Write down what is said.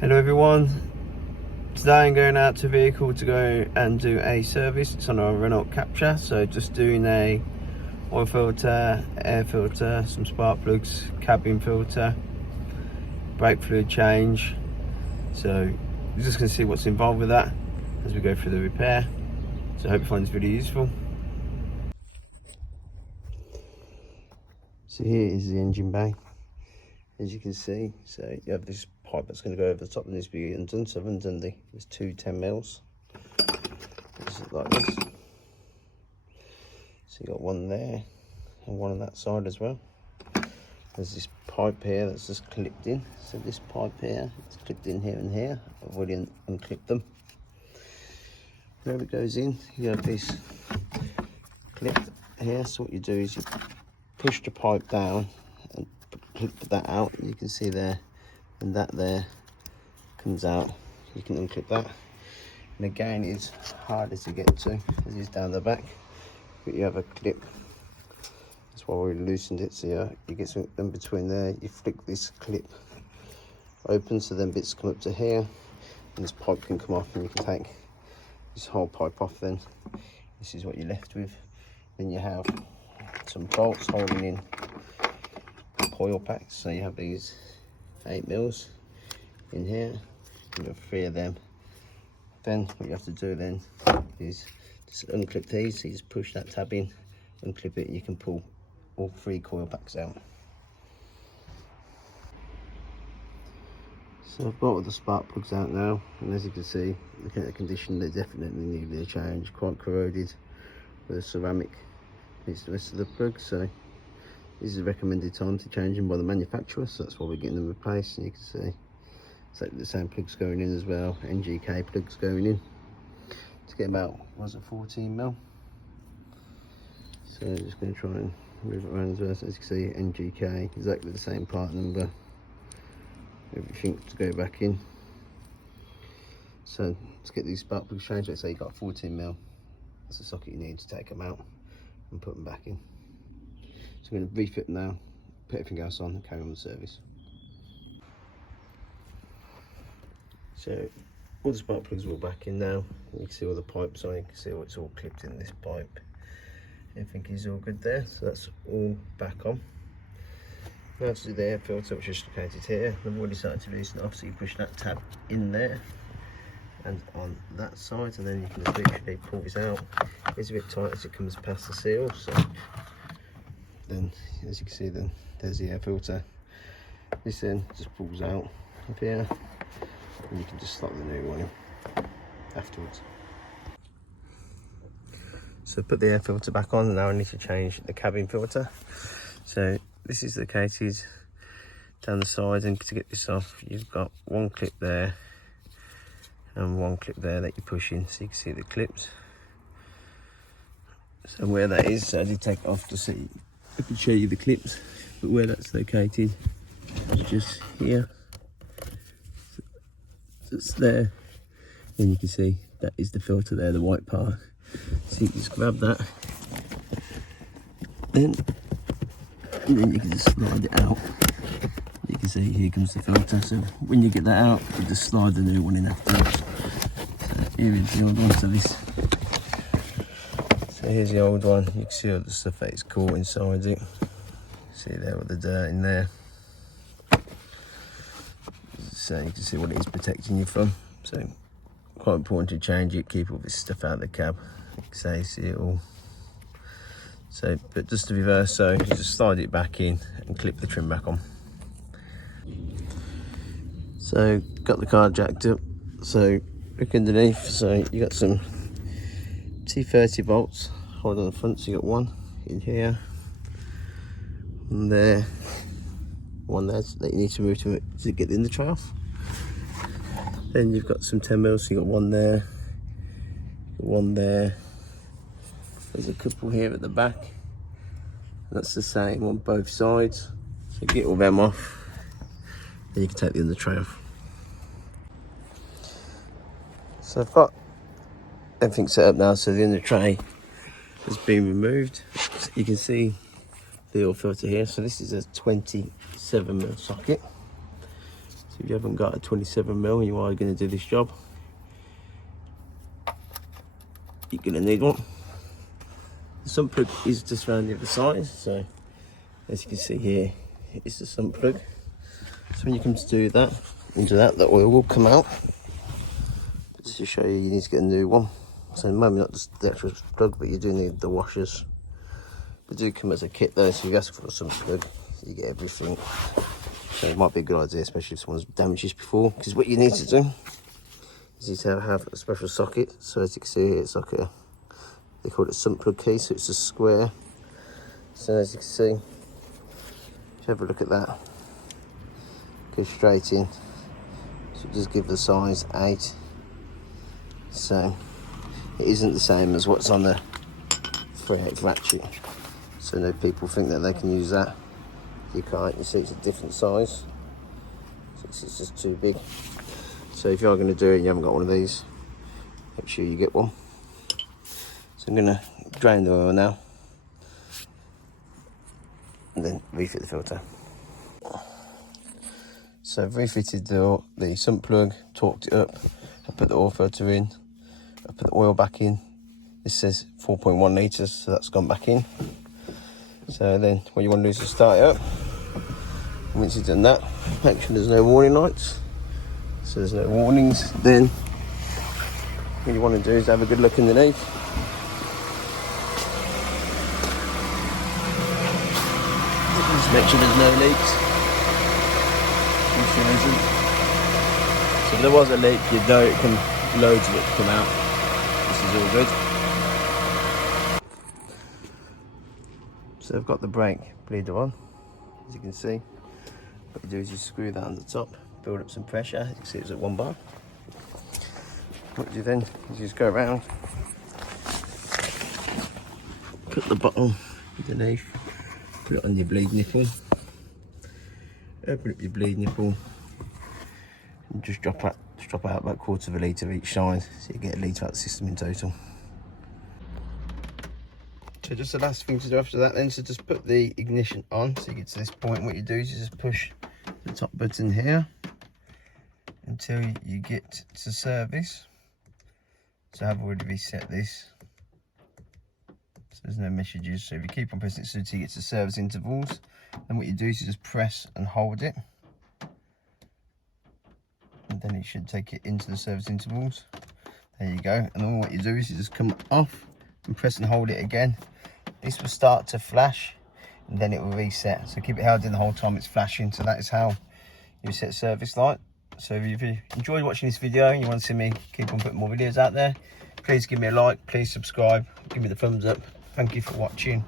Hello everyone, today I'm going out to vehicle to go and do a service. It's on a Renault Captur, so just doing a oil filter, air filter, some spark plugs, cabin filter, brake fluid change. So you're just going to see what's involved with that as we go through the repair. So I hope you find this video useful. So here is the engine bay, as you can see. So you have this pipe that's going to go over the top of this be undone. So I've undone there's two 10mm. This is like this. So you got one there and one on that side as well. There's this pipe here that's just clipped in. So this pipe here, it's clipped in here and here. I've already unclipped them. Where it goes in, you have this clip here. So what you do is you push the pipe down and clip that out. You can see there, and that there comes out. You can unclip that. And again, it's harder to get to as it's down the back, but you have a clip. That's why we loosened it. So you get something in between there. You flick this clip open, so then bits come up to here, and this pipe can come off, and you can take this whole pipe off. Then this is what you're left with. Then you have some bolts holding in coil packs. So you have these 8mm in here. You have 3 of them. Then what you have to do then is just unclip these. So you just push that tab in, unclip it, and you can pull all 3 coil packs out. So I've got all the spark plugs out now, and as you can see, looking at the condition, they definitely need a change. Quite corroded with the ceramic. It's the rest of the plugs, so this is the recommended time to change them by the manufacturer, so that's why we're getting them replaced. And you can see it's like the same plugs going in as well, NGK plugs going in to get about, was it 14mm? So I'm just going to try and move it around as well. So as you can see, NGK, exactly the same part number, everything to go back in. So to get these spark plugs changed, let's say you've got 14mm, that's the socket you need to take them out and put them back in. So I'm going to refit them now, put everything else on, and carry on the service. So all the spark plugs are all back in now. You can see all the pipes on. You can see it's all clipped in this pipe. Everything is all good there. So that's all back on. Now to do the air filter, which is located here. I've already started to loosen it off. So you push that tab in there and on that side, and then you can just literally pull this out. It's a bit tight as it comes past the seal. So then, as you can see, then there's the air filter. This then just pulls out up here, and you can just slot the new one in afterwards. So put the air filter back on, and now I need to change the cabin filter. So this is located down the side, and to get this off, you've got one clip there and one clip there that you push in, so you can see the clips. So where that is, so I did take it off to see. I can show you the clips, but where that's located is just here. So it's there, and you can see that is the filter there, the white part. So you can just grab that, and then you can just slide it out. You can see here comes the filter. So when you get that out, you just slide the new one in afterwards. So here is the old one. So here's the old one. You can see all the stuff that is caught inside it. See there with the dirt in there. So you can see what it is protecting you from. So quite important to change it, keep all this stuff out of the cab. You can see it all. So, but just to reverse, so you just slide it back in and clip the trim back on. So got the car jacked up. So look underneath. So you got some T30 bolts hold on the front. So you got one in here, and there, one there that you need to move to get in the tray off. Then you've got some 10mm. So you got one there, one there. There's a couple here at the back. That's the same on both sides. So get all them off, and you can take the under tray off. So I've got everything set up now. So the under tray has been removed. So you can see the oil filter here. So this is a 27mm socket. So So if you haven't got a 27mm, you are going to do this job, you're going to need one. The sump plug is just around the other side, so as you can see here, it's the sump plug. So when you come to do that, the oil will come out. Just to show you, you need to get a new one. So maybe not just the actual plug, but you do need the washers. They do come as a kit though, so you ask for a sump plug, so you get everything. So it might be a good idea, especially if someone's damaged this before, because what you need to do is to have a special socket. So as you can see here, it's like a, they call it a sump plug key, so it's a square. So as you can see, if you have a look at that, go straight in. So just give the size 8. So it isn't the same as what's on the 3/8 ratchet. So no people think that they can use that. You can't. You see, it's a different size. So it's just too big. So if you are going to do it and you haven't got one of these, make sure you get one. So I'm going to drain the oil now and then refit the filter. So I've refitted the sump plug, torqued it up, I put the oil filter in, I put the oil back in. This says 4.1 litres, so that's gone back in. So then what you want to do is just start it up. Once you've done that, make sure there's no warning lights. So there's no warnings. Then what you want to do is have a good look underneath. Just make sure there's no leaks. So if there was a leak, you'd know it can, loads of it come out. This is all good. So I've got the brake bleeder on, as you can see. What you do is you screw that on the top, build up some pressure. You can see it's at 1 bar. What you do then is you just go around, put the bottle underneath, put it on your bleed nipple, open up your bleed nipple, and just drop out about 1/4 of a litre each side, so you get a litre out of the system in total. So just the last thing to do after that then, so just put the ignition on. So you get to this point, what you do is you just push the top button here until you get to service. So I've already reset this, so there's no messages. So if you keep on pressing it until you get to service intervals, then what you do is you just press and hold it, and then it should take it into the service intervals. There you go. And then what you do is you just come off and press and hold it again. This will start to flash and then it will reset. So keep it held in the whole time it's flashing. So that is how you set service light. So if you enjoyed watching this video and you want to see me keep on putting more videos out there, please give me a like, please subscribe, give me the thumbs up. Thank you for watching.